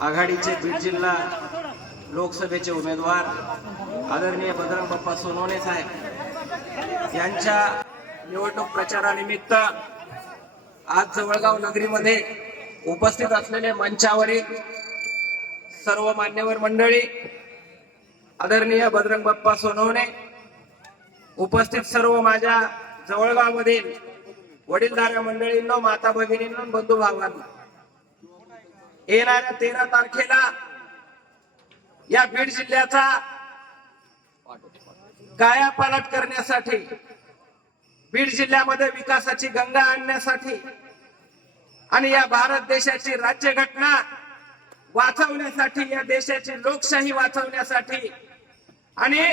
आघाडीचे बीड जिल्हा लोकसभेचे उमेदवार आदरणीय बजरंग बाप्पा सोनवणे साहेब. यांच्या निवडणूक प्रचारानिमित्त आज जवळगाव नगरीमध्ये उपस्थित असलेले मंचावरील सर्व मान्यवर मंडळी आदरणीय बजरंग बाप्पा सोनवणे उपस्थित सर्व माझ्या जवळगावमधील वडीलधाऱ्या मंडळींनो माता भगिनींनो बंधू भावांना येणाऱ्या तेरा तारखेला या बीड जिल्ह्याचा कायापालट करण्यासाठी बीड जिल्ह्यामध्ये विकासाची गंगा आणण्यासाठी आणि या भारत देशाची राज्यघटना वाचवण्यासाठी या देशाची लोकशाही वाचवण्यासाठी आणि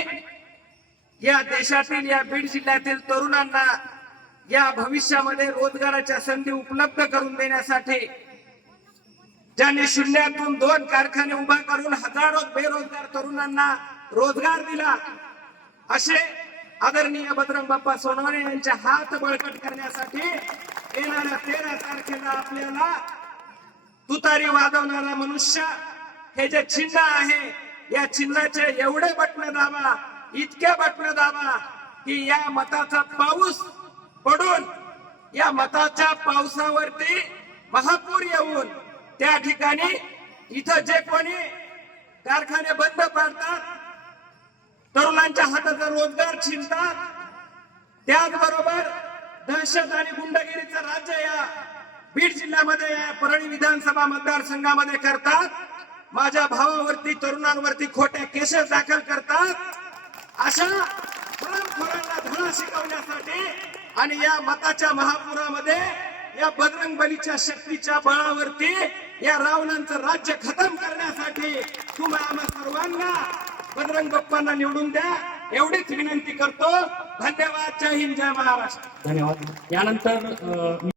या देशातील या बीड जिल्ह्यातील तरुणांना या भविष्यामध्ये रोजगाराच्या संधी उपलब्ध करून देण्यासाठी ज्यांनी शून्यातून दोन कारखाने उभा करून हजारो बेरोजगार तरुणांना रोजगार दिला. असे आदरणीय बजरंग बाप्पा सोनवणे यांचे हात बळकट करण्यासाठी येणाऱ्या तेरा तारखेला आपल्याला तुतारी वाजवणारा मनुष्य हे जे चिन्ह आहे या चिन्हाचे एवढे बटणं दाबा इतके बटणं दाबा की या मताचा पाऊस पडून या मताच्या पावसावरती महापूर येऊन त्या ठिकाणी इथं जे कोणी कारखाने बंद पाडतात तरुणांच्या हाताचा रोजगार छिनतात त्याचबरोबर दहशत आणि गुंडगिरीचं राज्य या बीड जिल्ह्यामध्ये या परळी विधानसभा मतदारसंघामध्ये करतात. माझ्या भावावरती तरुणांवरती खोट्या केसेस दाखल करतात. अशा बळखोरांना धडा शिकवण्यासाठी आणि या मताच्या महापुरामध्ये या बजरंग बलीच्या शक्तीच्या बळावरती या रावणांचं राज्य खतम करण्यासाठी तुम्ही आम्हा सर्वांना बजरंग बाप्पांना निवडून द्या. एवढीच विनंती करतो. धन्यवाद. जय हिंद जय महाराष्ट्र. धन्यवाद. यानंतर